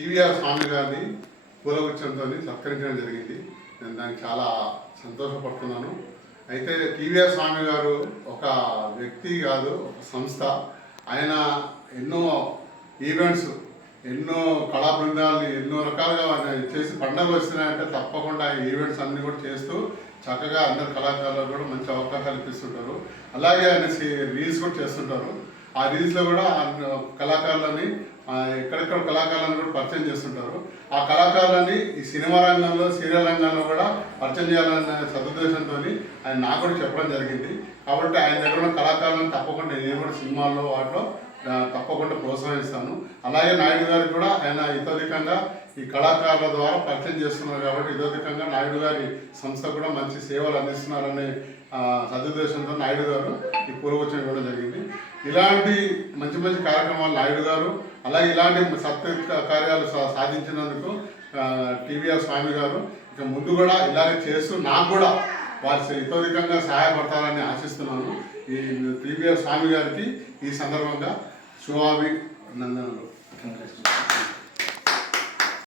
TVR స్వామి గారిని పూలగుచ్చంతో సత్కరించడం జరిగింది. నేను దానికి చాలా సంతోషపడుతున్నాను. అయితే టీవీఆర్ స్వామి గారు ఒక వ్యక్తి కాదు, ఒక సంస్థ. ఆయన ఎన్నో ఈవెంట్స్, ఎన్నో కళా బృందాలని ఎన్నో రకాలుగా చేసి పండుగలు వస్తున్నాయంటే తప్పకుండా ఆ ఈవెంట్స్ అన్నీ కూడా చేస్తూ చక్కగా అందరు కళాకారులకు కూడా మంచి అవకాశాలు ఇప్పిస్తుంటారు. అలాగే ఆయన రీల్స్ కూడా చేస్తుంటారు. ఆ రీల్స్లో కూడా కళాకారులని ఎక్కడెక్కడ కళాకారులను కూడా పరిచయం చేస్తుంటారు. ఆ కళాకారులని ఈ సినిమా రంగంలో, సీరియల్ రంగంలో కూడా పరిచయం చేయాలనే సదుద్దేశంతో ఆయన నాకు కూడా చెప్పడం జరిగింది. కాబట్టి ఆయన దగ్గర ఉన్న కళాకారులను తప్పకుండా నేను కూడా సినిమాల్లో వాటిలో తప్పకుండా ప్రోత్సహిస్తాను. అలాగే నాయుడు గారికి కూడా ఆయన ఇతోధికంగా ఈ కళాకారుల ద్వారా పరిచయం చేస్తున్నారు. కాబట్టి ఇతోధికంగా నాయుడు గారి సంస్థ కూడా మంచి సేవలు అందిస్తున్నారనే సదుద్దేశంతో నాయుడు గారు ఈ పూలగుచ్చం ఇవ్వడం జరిగింది. ఇలాంటి మంచి మంచి కార్యక్రమాలు నాయుడు గారు, అలాగే ఇలాంటి సత్య కార్యాలు సాధించినందుకు టీవీఆర్ స్వామి గారు ఇక ముందు కూడా ఇలాగే చేస్తూ నాకు కూడా వారి ఇతోధికంగా సహాయపడతారని ఆశిస్తున్నాను. ఈ టీవీఆర్ స్వామి గారికి ఈ సందర్భంగా శుభాభినందనలు.